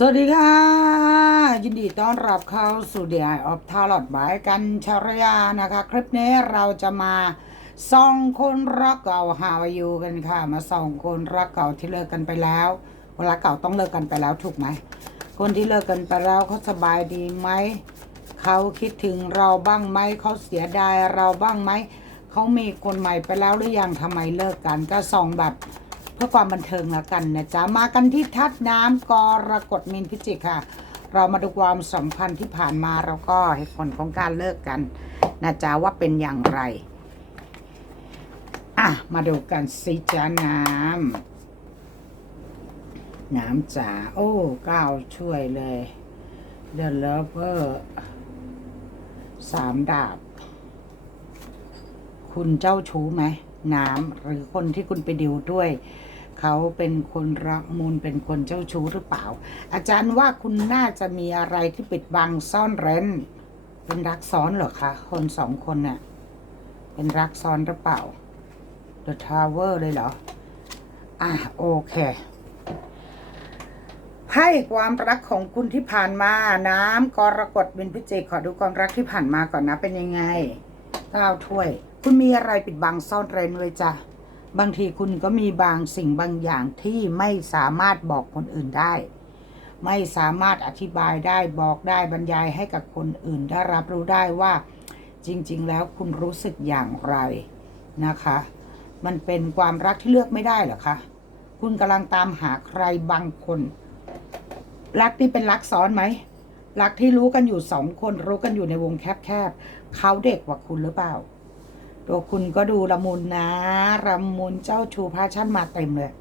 สวัสดีค่ะ ยินดีต้อนรับเข้าสู่ The Eye of Tarot บายกันชรยานะคะ คลิปนี้เราจะมาส่องคนรักเก่าหาวายูกันค่ะ มาส่องคนรักเก่าที่เลิกกันไปแล้วคนรักเก่าต้องเลิกกันไปแล้วถูกไหมคนที่เลิกกันไปแล้วเขาสบายดีไหมเขาคิดถึงเราบ้างไหมเขาเสียดายเราบ้างไหมเขามีคนใหม่ไปแล้วหรือยังทำไมเลิกกันก็ส่องแบบ พื่อความบันเทิงแล้วกันนะจ๊ะมากันที่ทัดน้ำกรกฎมินพิจิกค่ะ เรามาดูความสัมพันธ์ที่ผ่านมาแล้วก็เหตุผลของการเลิกกันนะจ๊ะว่าเป็นอย่างไรอะมาดูกันสิจ้าน้ำน้ำจ๋าโอ้ก้าวช่วยเลย The Lover สามดาบ คุณเจ้าชู้ไหมน้ำหรือคนที่คุณไปดิวด้วย เขาเป็นคนรักมูลเป็นคนเจ้าชู้หรือเปล่า อาจารย์ว่าคุณน่าจะมีอะไรที่ปิดบังซ่อนเร้น เป็นรักซ้อนเหรอคะคนสองคนเนี่ยเป็นรักซ้อนหรือเปล่า The Tower เลยเหรอ อะโอเคให้ความรักของคุณที่ผ่านมา น้ำกรกฎเป็นพิจิกขอดูความรักที่ผ่านมาก่อนนะเป็นยังไงเก้าถ้วย คุณมีอะไรปิดบังซ่อนเร้นเลยจ้ะ บางทีคุณก็มีบางสิ่งบางอย่างที่ไม่สามารถบอกคนอื่นได้ ไม่สามารถอธิบายได้บอกได้บรรยายให้กับคนอื่นได้รับรู้ได้ว่า จริง ๆ แล้วคุณรู้สึกอย่างไรนะคะ มันเป็นความรักที่เลือกไม่ได้หรอคะคุณกำลังตามหาใครบางคน รักที่เป็นรักซ้อนไหมรักที่รู้กันอยู่สองคนรู้กันอยู่ในวงแคบๆเขาเด็กกว่าคุณหรือเปล่า ตัวคุณก็ดูละมุนนะละมุนเจ้าชูพาชั่นมาเต็มเลย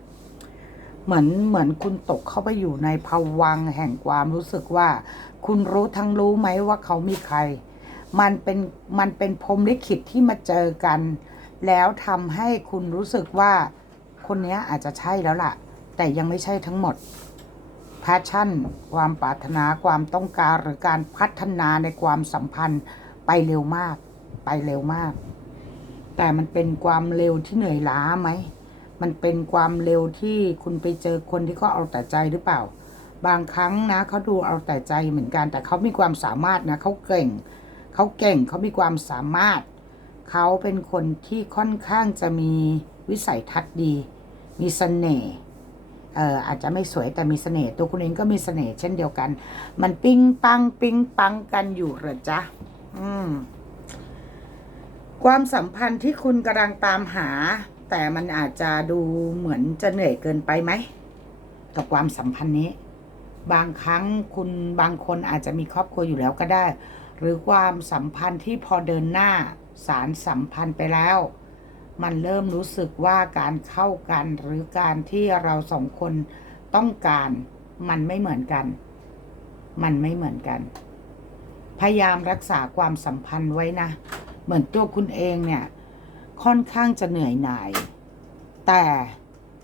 เหมือนเหมือนคุณตกเข้าไปอยู่ในภวังแห่งความรู้สึกว่า คุณรู้ทั้งรู้ไหมว่าเขามีใคร มันเป็นมันเป็นพรมลิขิตที่มาเจอกัน แล้วทำให้คุณรู้สึกว่า คนนี้อาจจะใช่แล้วล่ะ แต่ยังไม่ใช่ทั้งหมดแพชชั่น ความปรารถนาความต้องการหรือการพัฒนาในความสัมพันธ์ไปเร็วมาก ไปเร็วมาก แต่มันเป็นความเร็วที่เหนื่อยล้าไหม มันเป็นความเร็วที่คุณไปเจอคนที่เขาเอาแต่ใจหรือเปล่า บางครั้งนะเขาดูเอาแต่ใจเหมือนกัน แต่เขามีความสามารถนะเขาเก่ง เขาเก่งเขามีความสามารถ เขาเป็นคนที่ค่อนข้างจะมีวิสัยทัศน์ดี มีเสน่ห์เอ่ออาจจะไม่สวยแต่มีเสน่ห์ตัวคุณเองก็มีเสน่ห์เช่นเดียวกัน มันปิ้งปังปิ้งปังกันอยู่หรอจ๊ะ อืม ความสัมพันธ์ที่คุณกำลังตามหา แต่มันอาจจะดูเหมือนจะเหนื่อยเกินไปไหม กับความสัมพันธ์นี้ บางครั้งคุณบางคนอาจจะมีครอบครัวอยู่แล้วก็ได้ หรือความสัมพันธ์ที่พอเดินหน้าสารสัมพันธ์ไปแล้ว มันเริ่มรู้สึกว่าการเข้ากันหรือการที่เราสองคนต้องการ มันไม่เหมือนกัน มันไม่เหมือนกัน พยายามรักษาความสัมพันธ์ไว้นะ เหมือนตัวคุณเองเนี่ย ค่อนข้างจะเหนื่อยหน่าย แต่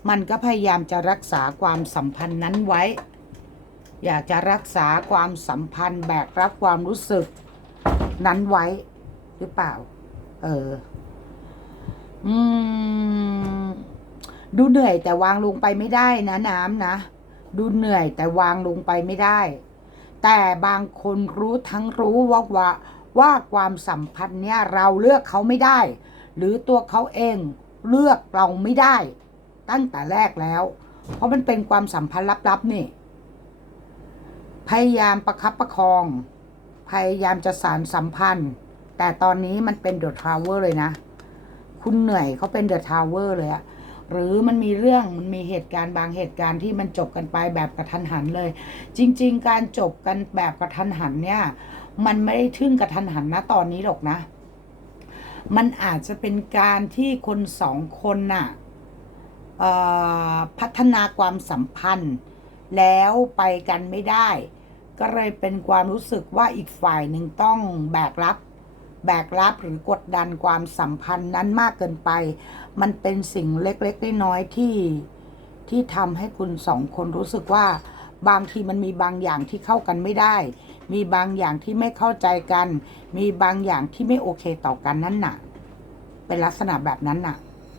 มันก็พยายามจะรักษาความสัมพันธ์นั้นไว้ อยากจะรักษาความสัมพันธ์แบกรับความรู้สึก นั้นไว้หรือเปล่า เออ อืม ดูเหนื่อยแต่วางลงไปไม่ได้นะน้ำนะ ดูเหนื่อยแต่วางลงไปไม่ได้ แต่บางคนรู้ทั้งรู้ว่าว่า ว่าความสัมพันธ์เนี่ยเราเลือกเขาไม่ได้ หรือตัวเขาเองเลือกเราไม่ได้ ตั้งแต่แรกแล้ว เพราะมันเป็นความสัมพันธ์ลับๆนี่ พยายามประคับประคอง พยายามจะสารสัมพันธ์ แต่ตอนนี้มันเป็นเดอะทาวเวอร์เลยนะ คุณเหนื่อยเขาเป็นเดอะทาวเวอร์เลยอะหรือมันมีเรื่องมันมีเหตุการณ์บางเหตุการณ์ที่มันจบกันไปแบบกระทันหันเลย จริง ๆ การจบกันแบบกระทันหันเนี่ย มันไม่ได้ทึ่งกระทันหันนะตอนนี้หรอกนะ มันอาจจะเป็นการที่คนสองคนน่ะเอ่อพัฒนาความสัมพันธ์ แล้วไปกันไม่ได้ ก็เลยเป็นความรู้สึกว่าอีกฝ่ายหนึ่งต้องแบกรับ แบกรับหรือกดดันความสัมพันธ์นั้นมากเกินไป มันเป็นสิ่งเล็กๆน้อยๆที่ที่ทำให้คุณสองคนรู้สึกว่าบางทีมันมีบางอย่างที่เข้ากันไม่ได้ มีบางอย่างที่ไม่เข้าใจกัน มีบางอย่างที่ไม่โอเคต่อกันนั่นน่ะ เป็นลักษณะแบบนั้นน่ะ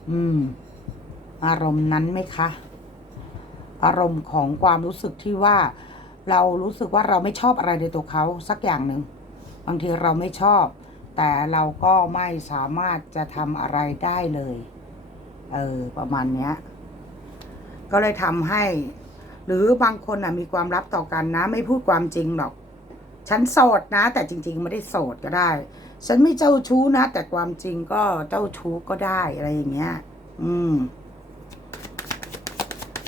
อืม อารมณ์นั้นไหมคะ อารมณ์ของความรู้สึกที่ว่า เรารู้สึกว่าเราไม่ชอบอะไรในตัวเขาสักอย่างหนึ่ง บางทีเราไม่ชอบ แต่เราก็ไม่สามารถจะทำอะไรได้เลย เออ ประมาณเนี้ย ก็เลยทำให้ หรือบางคนอะ มีความลับต่อกันนะ ไม่พูดความจริงหรอก ฉันโสดนะ แต่จริง ๆ ไม่ได้โสดก็ได้ ฉันไม่เจ้าชู้นะ แต่ความจริงก็เจ้าชู้ก็ได้อะไรอย่างเงี้ย อืม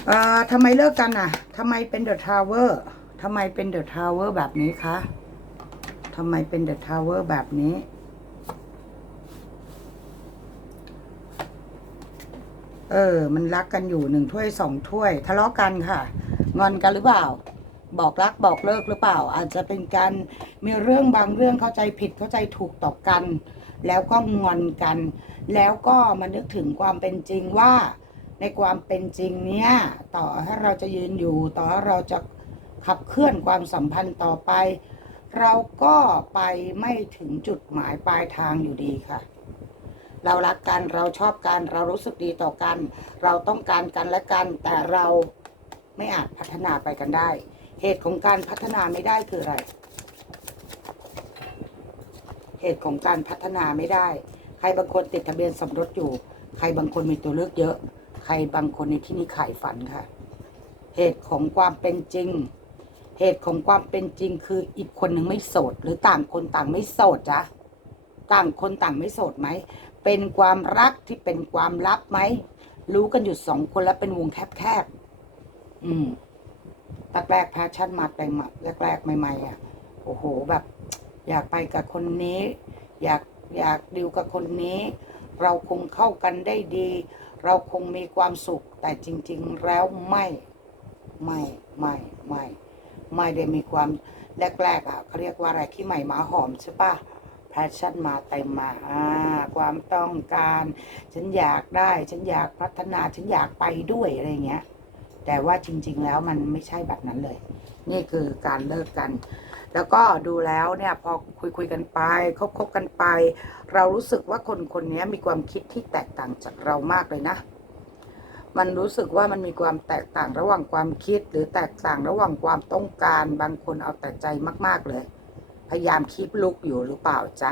เอ่อทำไมเลิกกันอะทำไมเป็นเดอะทาวเวอร์ทำไมเป็นเดอะทาวเวอร์แบบนี้คะทำไมเป็นเดอะทาวเวอร์แบบนี้เออ มันรักกันอยู่หนึ่งถ้วยสองถ้วย ทะเลาะกันค่ะ งอนกันหรือเปล่า บอกรักบอกเลิกหรือเปล่า อาจจะเป็นการมีเรื่องบางเรื่องเข้าใจผิดเข้าใจถูกต่อกัน แล้วก็งอนกัน แล้วก็มานึกถึงความเป็นจริงว่า ในความเป็นจริงเนี้ยต่อให้เราจะยืนอยู่ ต่อให้เราจะขับเคลื่อนความสัมพันธ์ต่อไป เราก็ไปไม่ถึงจุดหมายปลายทางอยู่ดีค่ะ เรารักกันเราชอบกันเรารู้สึกดีต่อกัน เราต้องการกันและกันแต่เราไม่อาจพัฒนาไปกันได้ เหตุของการพัฒนาไม่ได้คืออะไร เหตุของการพัฒนาไม่ได้ ใครบางคนติดทะเบียนสมรสอยู่ ใครบางคนมีตัวเลือกเยอะ ใครบางคนในที่นี้ขายฝันค่ะ เหตุของความเป็นจริง เหตุของความเป็นจริงคืออีกคนหนึ่งไม่โสด หรือต่างคนต่างไม่โสดจ้ะต่างคนต่างไม่โสดไหม เป็นความรักที่เป็นความลับไหม รู้กันอยู่สองคนแล้วเป็นวงแคบๆ อืม แรกๆแพชชั่นมาเต็มอะแรกๆใหม่ ๆ อะ โอ้โหแบบ อยากไปกับคนนี้ อยากอยากดิวกับคนนี้ เราคงเข้ากันได้ดี เราคงมีความสุข แต่จริง ๆ แล้วไม่ไม่ไม่ไม่ไม่ได้มีความแรกๆอะเขาเรียกว่าอะไรขี้ใหม่หมาหอมใช่ปะแพชชั่นมาเต็มมาอ่าความต้องการ ฉันอยากได้ ฉันอยากพัฒนา ฉันอยากไปด้วยอะไรเงี้ย แต่ว่าจริง ๆ แล้วมันไม่ใช่แบบนั้นเลย นี่คือการเลิกกัน แล้วก็ดูแล้วเนี่ยพอคุยคุยกันไปคบคบกันไป เรารู้สึกว่าคนคนนี้มีความคิดที่แตกต่างจากเรามากเลยนะ มันรู้สึกว่ามันมีความแตกต่างระหว่างความคิด หรือแตกต่างระหว่างความต้องการ บางคนเอาแต่ใจมาก ๆเลย พยายามคีบลุกอยู่หรือเปล่าจ๊ะ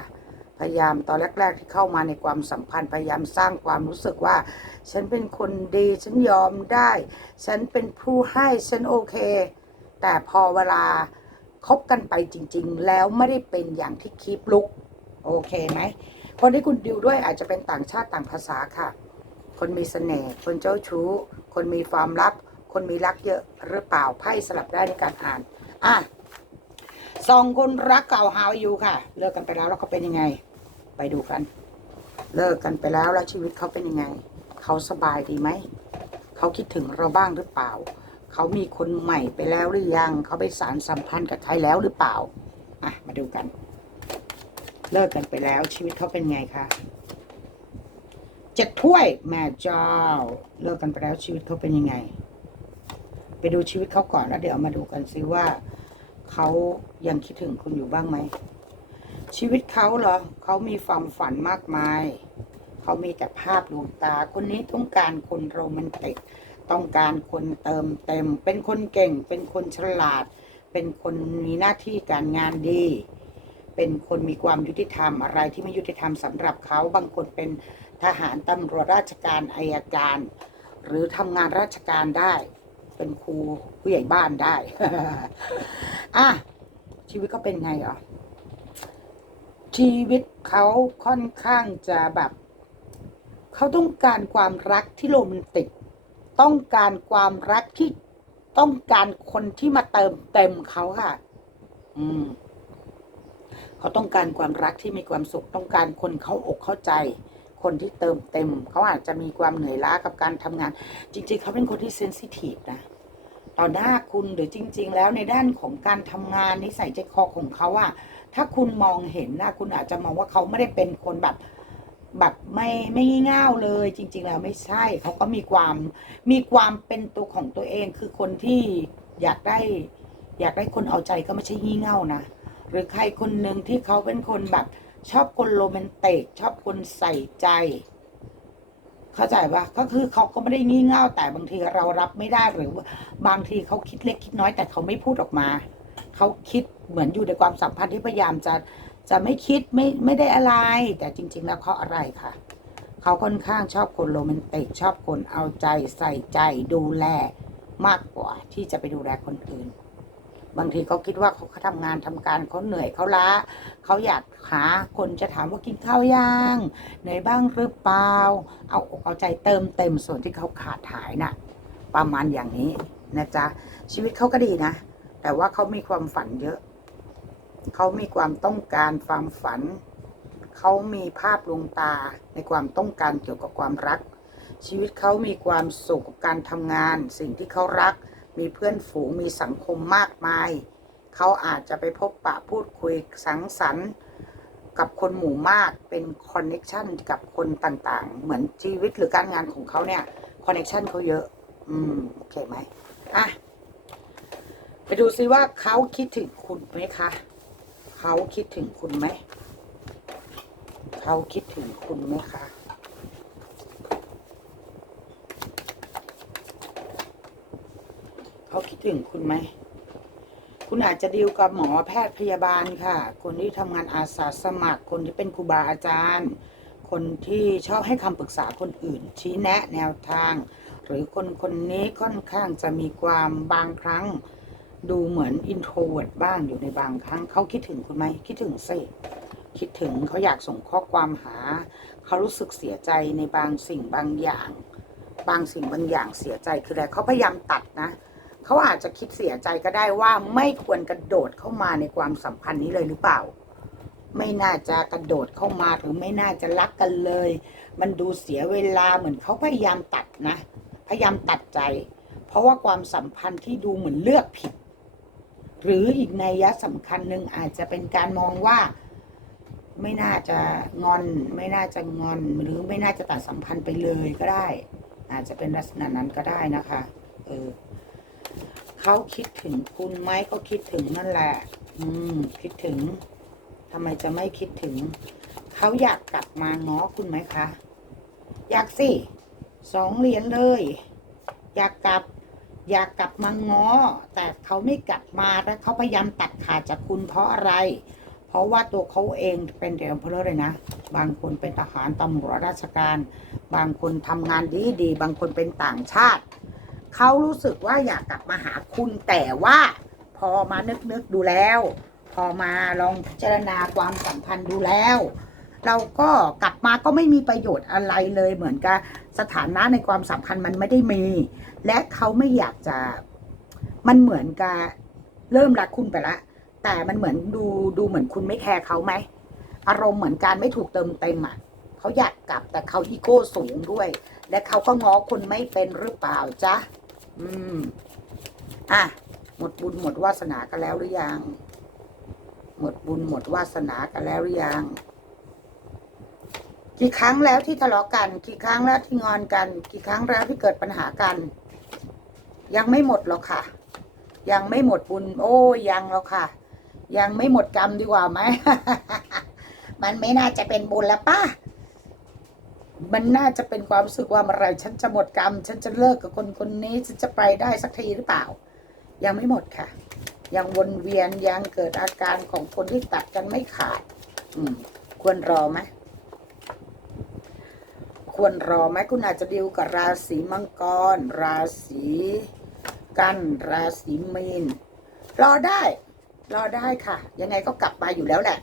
พยายามตอนแรก ๆ ที่เข้ามาในความสัมพันธ์พยายามสร้างความรู้สึกว่า ฉันเป็นคนดีฉันยอมได้ ฉันเป็นผู้ให้ฉันโอเค แต่พอเวลาคบกันไปจริง ๆ แล้วไม่ได้เป็นอย่างที่คีบลุกโอเคไหมคนที่คุณดิวด้วยอาจจะเป็นต่างชาติต่างภาษาค่ะ คนมีเสน่ห์คนเจ้าชู้ คนมีความลับ คนมีรักเยอะหรือเปล่าไพ่สลับได้ในการอ่านอะ สองคนรักเก่าหาวอยู่ค่ะ เลิกกันไปแล้วแล้วเขาเป็นยังไง ไปดูกัน เลิกกันไปแล้วแล้วชีวิตเขาเป็นยังไง เขาสบายดีไหม เขาคิดถึงเราบ้างหรือเปล่า เขามีคนใหม่ไปแล้วหรือยัง เขาไปสารสัมพันธ์กับใครแล้วหรือเปล่า อะ มาดูกัน เลิกกันไปแล้วชีวิตเขาเป็นไงคะเจ็ดถ้วยแม่เจ้า เลิกกันไปแล้วชีวิตเขาเป็นยังไง ไปดูชีวิตเขาก่อนแล้วเดี๋ยวมาดูกันซิว่า เขายังคิดถึงคุณอยู่บ้างไหม ชีวิตเขาเหรอเขามีความฝันมากมาย เขามีแต่ภาพดวงตา คนนี้ต้องการคนโรแมนติก ต้องการคนเติมเต็ม เป็นคนเก่ง เป็นคนฉลาด เป็นคนมีหน้าที่การงานดี เป็นคนมีความยุติธรรมอะไรที่ไม่ยุติธรรมสำหรับเขา บางคนเป็นทหารตำรวจราชการอายการ หรือทำงานราชการได้ เป็นครูผู้ใหญ่บ้านได้ อะชีวิตเขาเป็นไงเหรอชีวิตเขาค่อนข้างจะแบบเขาต้องการความรักที่โรแมนติก ต้องการความรักที่ต้องการคนที่มาเติมเต็มเขาค่ะ อืมเขาต้องการความรักที่มีความสุข ต้องการคนเขาอกเข้าใจ คนที่เติมเต็ม เขาอาจจะมีความเหนื่อยล้ากับการทำงาน จริง ๆ เขาเป็นคนที่เซนซิทีฟนะ ต่อหน้าคุณหรือจริง ๆ แล้วในด้านของการทำงานนิสัยใจคอของเขาอะถ้าคุณมองเห็นนะคุณอาจจะมองว่าเขาไม่ได้เป็นคนแบบแบบไม่ไม่งี่เง่าเลย จริง ๆ แล้วไม่ใช่เขาก็มีความมีความเป็นตัวของตัวเอง คือคนที่อยากได้ อยากได้คนเอาใจก็ไม่ใช่งี่เง่านะหรือใครคนหนึ่งที่เขาเป็นคนแบบชอบคนโรแมนติกชอบคนใส่ใจ เข้าใจปะก็คือเขาก็ไม่ได้งี่เง่าแต่บางทีเรารับไม่ได้หรือว่าบางทีเขาคิดเล็กคิดน้อยแต่เขาไม่พูดออกมา เขาคิดเหมือนอยู่ในความสัมพันธ์ที่พยายามจะจะไม่คิดไม่ไม่ได้อะไร แต่จริง ๆ แล้วเขาอะไรค่ะ เขาค่อนข้างชอบคนโรแมนติกชอบคนเอาใจใส่ใจดูแลมากกว่าที่จะไปดูแลคนอื่น บางทีเขาคิดว่าเขาทำงานทำการเขาเหนื่อยเขาล้าเขาอยากหาคนจะถามว่ากินข้าวยังเหนื่อยบ้างหรือเปล่าเอาอกเอาใจเติมเต็มส่วนที่เขาขาดหายน่ะ ประมาณอย่างนี้นะจ๊ะชีวิตเขาก็ดีนะ แต่ว่าเขามีความฝันเยอะ เขามีความต้องการความฝัน เขามีภาพลวงตาในความต้องการเกี่ยวกับความรัก ชีวิตเขามีความสุขกับการทำงาน สิ่งที่เขารัก มีเพื่อนฝูงมีสังคมมากมาย เขาอาจจะไปพบปะพูดคุยสังสรรค์กับคนหมู่มากเป็นคอนเน็ชันกับคนต่างๆ เหมือนชีวิตหรือการงานของเขาเนี่ยคอนเน็ชันเขาเยอะ อืมโอเคไหมอะไปดูซิว่าเขาคิดถึงคุณไหมคะเขาคิดถึงคุณไหมเขาคิดถึงคุณไหมคะ เขาคิด ถึงคุณไหม คุณอาจจะดีลกับหมอแพทย์พยาบาลค่ะ คนที่ทำงานอาสาสมัคร คนที่เป็นครูบาอาจารย์ คนที่ชอบให้คำปรึกษาคนอื่น ชี้แนะแนวทาง หรือคนคนนี้ค่อนข้างจะมีความบางครั้ง ดูเหมือนอินโทรเวิร์ดบ้างอยู่ในบางครั้ง เขาคิดถึงคุณไหมคิดถึงสิคิดถึงเขาอยากส่งข้อความหา เขารู้สึกเสียใจในบางสิ่งบางอย่าง บางสิ่งบางอย่างเสียใจคืออะไรเขาพยายามตัดนะ เขาอาจจะคิดเสียใจก็ได้ว่าไม่ควรกระโดดเข้ามาในความสัมพันธ์นี้เลยหรือเปล่า ไม่น่าจะกระโดดเข้ามาหรือไม่น่าจะรักกันเลย มันดูเสียเวลาเหมือนเขาพยายามตัดนะ พยายามตัดใจ เพราะว่าความสัมพันธ์ที่ดูเหมือนเลือกผิด หรืออีกนัยยะสำคัญหนึ่งอาจจะเป็นการมองว่าไม่น่าจะงอน ไม่น่าจะงอนหรือไม่น่าจะตัดสัมพันธ์ไปเลยก็ได้ อาจจะเป็นลักษณะนั้นก็ได้นะคะ เออ เขาคิดถึงคุณไหมเขาคิดถึงนั่นแหละ อืม คิดถึงทำไมจะไม่คิดถึง เขาอยากกลับมาง้อคุณไหมคะ อยากสิ สองเหรียญเลย อยากกลับ อยากกลับมาง้อ แต่เขาไม่กลับมาแล้วเขาพยายามตัดขาดจากคุณเพราะอะไร เพราะว่าตัวเขาเองเป็นเด็กอำเภอเลยนะ บางคนเป็นทหารตำรวจราชการ บางคนทำงานดีดี บางคนเป็นต่างชาติ เขารู้สึกว่าอยากกลับมาหาคุณแต่ว่าพอมานึกนึกดูแล้ว พอมาลองพิจารณาความสัมพันธ์ดูแล้ว เราก็กลับมาก็ไม่มีประโยชน์อะไรเลยเหมือนกับสถานะในความสัมพันธ์มันไม่ได้มี และเขาไม่อยากจะมันเหมือนกับเริ่มรักคุณไปละ แต่มันเหมือนดูดูเหมือนคุณไม่แคร์เขาไหมอารมณ์เหมือนการไม่ถูกเติมเต็มอะเขาอยากกลับแต่เขาอีโก้สูงด้วย และเขาก็ง้อคุณไม่เป็นหรือเปล่าจ๊ะ อืม อะ หมดบุญหมดวาสนากันแล้วหรือยัง หมดบุญหมดวาสนากันแล้วหรือยัง กี่ครั้งแล้วที่ทะเลาะกัน กี่ครั้งแล้วที่งอนกัน กี่ครั้งแล้วที่เกิดปัญหากัน ยังไม่หมดหรอกค่ะ ยังไม่หมดบุญ โอ้ยังหรอกค่ะ ยังไม่หมดกรรมดีกว่าไหม มันไม่น่าจะเป็นบุญแล้วป้า มันน่าจะเป็นความรู้สึกว่าเมื่อไรฉันจะหมดกรรม ฉันจะเลิกกับคนคนนี้ ฉันจะไปได้สักทีหรือเปล่า ยังไม่หมดค่ะ ยังวนเวียนยังเกิดอาการของคนที่ตัดกันไม่ขาด อืม ควรรอไหมควรรอไหมคุณอาจจะดิวกับราศีมังกร ราศีกันราศีมีนรอได้ รอได้ค่ะ ยังไงก็กลับมาอยู่แล้วแหละ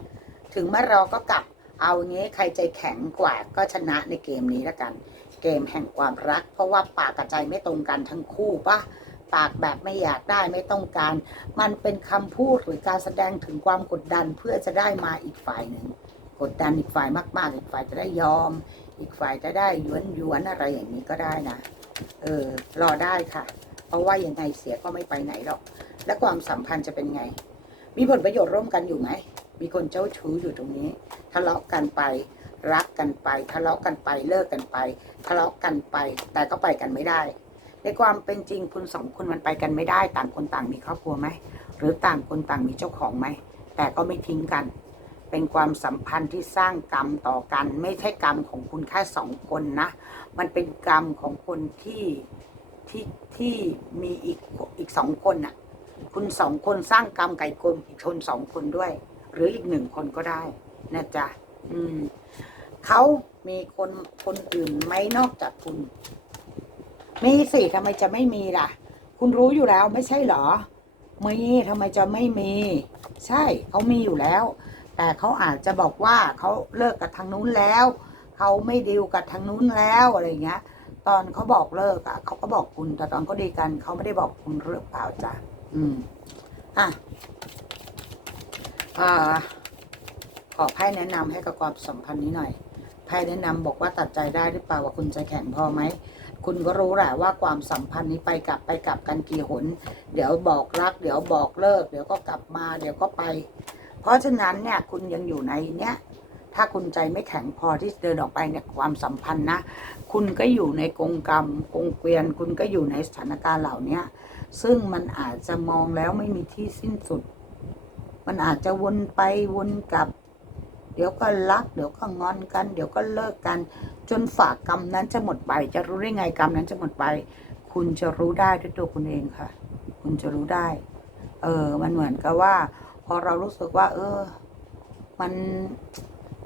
ถึงเมื่อรอก็กลับ เอางี้ใครใจแข็งกว่าก็ชนะในเกมนี้แล้วกัน เกมแห่งความรัก เพราะว่าปากกับใจไม่ตรงกันทั้งคู่ปะปากแบบไม่อยากได้ไม่ต้องการ มันเป็นคำพูดหรือการแสดงถึงความกดดันเพื่อจะได้มาอีกฝ่ายหนึ่งกดดันอีกฝ่ายมาก ๆ อีกฝ่ายจะได้ยอม อีกฝ่ายจะได้หยวนหยวนอะไรอย่างนี้ก็ได้นะ เออรอได้ค่ะ เพราะว่ายังไงเสียก็ไม่ไปไหนหรอก และความสัมพันธ์จะเป็นไง มีผลประโยชน์ร่วมกันอยู่ไหมมีคนเจ้าชู้อยู่ตรงนี้ ทะเลาะกันไป รักกันไป ทะเลาะกันไปเลิกกันไป ทะเลาะกันไป แต่ก็ไปกันไม่ได้ ในความเป็นจริงคุณสองคนมันไปกันไม่ได้ ต่างคนต่างมีครอบครัวไหมหรือต่างคนต่างมีเจ้าของไหมแต่ก็ไม่ทิ้งกัน เป็นความสัมพันธ์ที่สร้างกรรมต่อกัน ไม่ใช่กรรมของคุณแค่สองคนนะ มันเป็นกรรมของคนที่ที่ที่มีอีกอีกสองคนน่ะ คุณสองคนสร้างกรรมไก่กลมอีกคนสองคนด้วย หรืออีกหนึ่งคนก็ได้ นะจ๊ะอืมเขามีคนคนอื่นไหมนอกจากคุณ มีสิทำไมจะไม่มีล่ะ คุณรู้อยู่แล้วไม่ใช่เหรอ มีทำไมจะไม่มี ใช่เขามีอยู่แล้ว แต่เขาอาจจะบอกว่าเขาเลิกกับทางนู้นแล้วเขาไม่ดีลกับทางนู้นแล้วอะไรเงี้ย ตอนเขาบอกเลิกอะเขาก็บอกคุณแต่ตอนเขาดีกันเขาไม่ได้บอกคุณหรือเปล่าจ้ะอืมอะอ่า ขอไพ่แนะนำให้กับความสัมพันธ์นี้หน่อยไพ่แนะนำบอกว่าตัดใจได้หรือเปล่าว่าคุณใจแข็งพอไหมคุณก็รู้แหละว่าความสัมพันธ์นี้ไปกลับไปกลับกันกี่หน เดี๋ยวบอกรัก เดี๋ยวบอกเลิก เดี๋ยวก็กลับมา เดี๋ยวก็ไป เพราะฉะนั้นเนี่ยคุณยังอยู่ในเนี้ยถ้าคุณใจไม่แข็งพอที่เดินออกไปเนี่ยความสัมพันธ์นะ คุณก็อยู่ในกงกรรมกงเกวียน คุณก็อยู่ในสถานการณ์เหล่านี้ซึ่งมันอาจจะมองแล้วไม่มีที่สิ้นสุด มันอาจจะวนไปวนกลับ เดี๋ยวก็รัก เดี๋ยวก็งอนกัน เดี๋ยวก็เลิกกัน จนฝากกรรมนั้นจะหมดไป จะรู้ได้ไงกรรมนั้นจะหมดไป คุณจะรู้ได้ด้วยตัวคุณเองค่ะ คุณจะรู้ได้ เออ มันเหมือนกับว่า พอเรารู้สึกว่า เออ มัน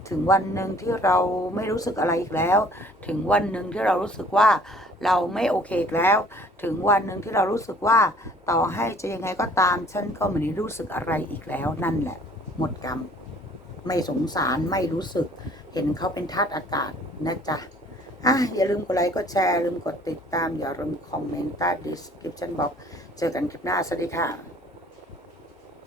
ถึงวันหนึ่งที่เราไม่รู้สึกอะไรอีกแล้ว ถึงวันหนึ่งที่เรารู้สึกว่าเราไม่โอเคอีกแล้ว ถึงวันหนึ่งที่เรารู้สึกว่า ต่อให้จะยังไงก็ตามฉันก็ไม่ได้รู้สึกอะไรอีกแล้ว นั่นแหละ หมดกรรม ไม่สงสารไม่รู้สึก เห็นเขาเป็นธาตุอากาศนะจ๊ะอะอย่าลืมกดไลค์กดแชร์ลืมกดติดตามอย่าลืมคอมเมนต์ใต้ description box เจอกันคลิปหน้าสวัสดีค่ะ